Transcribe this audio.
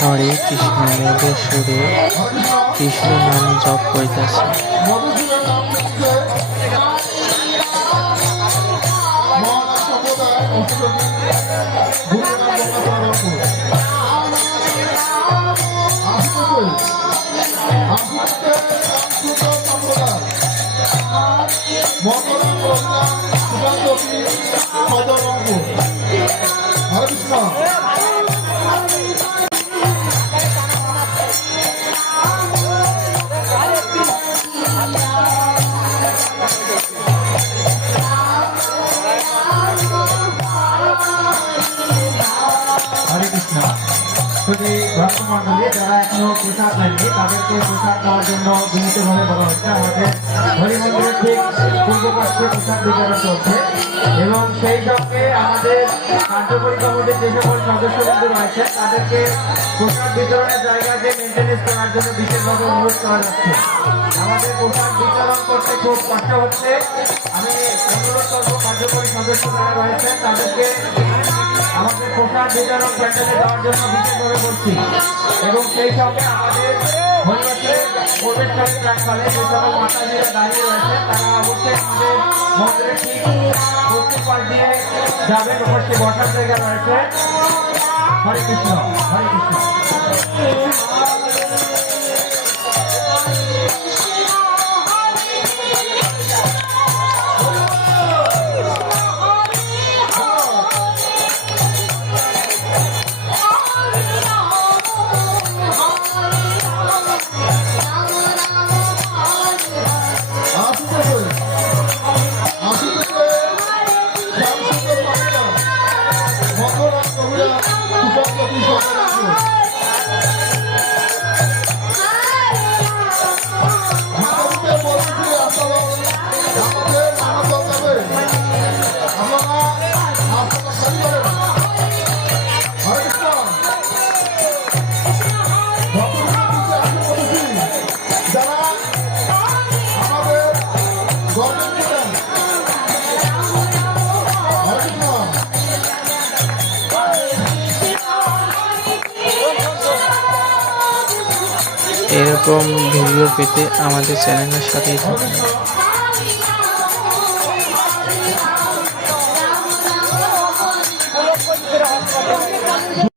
হরে কৃষ্ণ মধুর সুরে কৃষ্ণ নাম জপ করিতেছে। ভক্তমন্ডলী যারা এখনো প্রসাদ নেননি তাদেরকে প্রসাদ নেওয়ার জন্য বিনীতভাবে বলা হচ্ছে। আমাদের হরিমন্দিরের ঠিক পূর্ব পাশে প্রসাদ বিতরণ চলছে এবং সেই সঙ্গে আমাদের কার্যকরী কমিটির যে সকল সদস্যবৃন্দ রয়েছে তাদেরকে প্রসাদ বিতরণের জায়গা যে মেনটেন্স করার জন্য বিশেষভাবে অনুরোধ করা যাচ্ছে। আমাদের প্রসাদ বিতরণ করতে খুব কষ্ট হচ্ছে। আমি অনুরোধ করবো কার্যকরী সদস্য যারা রয়েছে তাদেরকে আমাদের প্রসাদ বিতরণ প্যান্ডেলে দেওয়ার জন্য বিশেষভাবে বলছি এবং সেই সঙ্গে আমাদের হরিবাসের প্রবেশকারী প্রাককালে যে সকল মাতাজিরা দাঁড়িয়ে রয়েছে তারা অবশ্যই আমাদের মন্দিরের ঠিক পশ্চিম পাশ দিয়ে যাবেন। অবশ্যই বসার জায়গা রয়েছে। হরে কৃষ্ণ, হরে কৃষ্ণ। এরকম ভিডিও পেতে আমাদের চ্যানেলের সাথেই থাকুন।